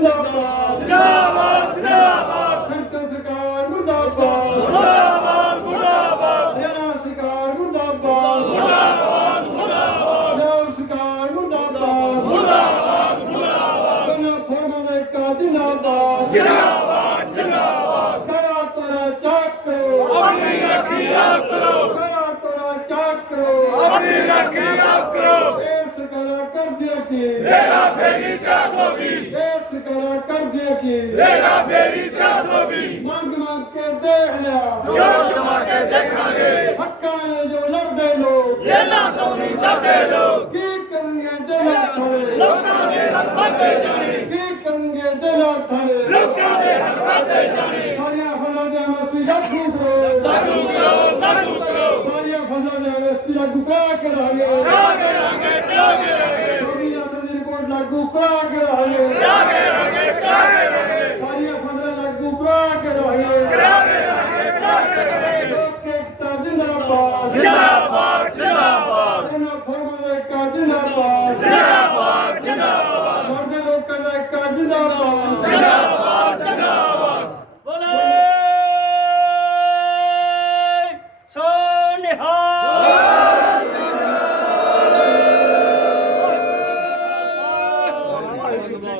ਜਿੰਦਾਬਾਦ ਜਿੰਦਾਬਾਦ ਜਿੰਦਾਬਾਦ। ਸੈਂਟਰ ਸਰਕਾਰ ਮੁਰਦਾਬਾਦ। ਮੁਰਦਾਬਾਦ ਮੁਰਦਾਬਾਦ। ਹਰਿਆਣਾ ਸਰਕਾਰ ਮੁਰਦਾਬਾਦ। ਮੁਰਦਾਬਾਦ ਮੁਰਦਾਬਾਦ। ਪੰਜਾਬ ਸਰਕਾਰ ਮੁਰਦਾਬਾਦ। ਮੁਰਦਾਬਾਦ ਮੁਰਦਾਬਾਦ। ਬਨਾ ਫਰਮਾਂ ਦਾ ਇੱਕ ਜਿੰਦਾਬਾਦ। ਜਿੰਦਾਬਾਦ ਜਿੰਦਾਬਾਦ। ਕਰਾ ਤੋਰਾ ਚੱਕਰੋ। ਆਪਣੀ ਰੱਖੀ ਆਪ ਕਰੋ कर्जे हेरा फेरी चार सौ बीस। देश करा कर्जे की हेरा फेरी चार सौ बीस। मांग मांग के देख लिया। जो जमा के देखांगे हक्का जो लड़ते लोग। जेला तो नहीं डरते लोग। की करेंगे जेला थोड़े लोका ने हक बातें जाने। की करेंगे जेला थोड़े लोका ने हक बातें जाने। सारिया फला दे मस्ती का टूट रो। लागू करो लागू करो सारिया फला दे मस्ती का टुकड़ा करांगे करांगे करांगे ਲਾਗੂ ਕਰਾ ਕੇ ਰਹਾਂਗੇ ਕਰਾਂਗੇ ਰਾਂਗੇ ਕਰਾਂਗੇ ਰਾਂਗੇ ਸਾਰੀਆਂ ਫਸਲਾਂ ਲਾਗੂ ਕਰਾ ਕੇ ਰਹਾਂਗੇ ਕਰਾਂਗੇ ਰਾਂਗੇ ਕਰਾਂਗੇ ਰਾਂਗੇ ਲੋਕ ਏਕਤਾ ਜਿੰਦਾਬਾਦ। ਜਿੰਦਾਬਾਦ ਜਿੰਦਾਬਾਦ ਇਹਨਾਂ ਫਰਮਾਂ ਦਾ ਇੱਕ ਜਿੰਦਾਬਾਦ। ਜਿੰਦਾਬਾਦ ਜਿੰਦਾਬਾਦ। ਮਰਦੇ ਲੋਕਾਂ ਦਾ ਇੱਕ ਜਿੰਦਾਬਾਦ ਜਿੰਦਾਬਾਦ।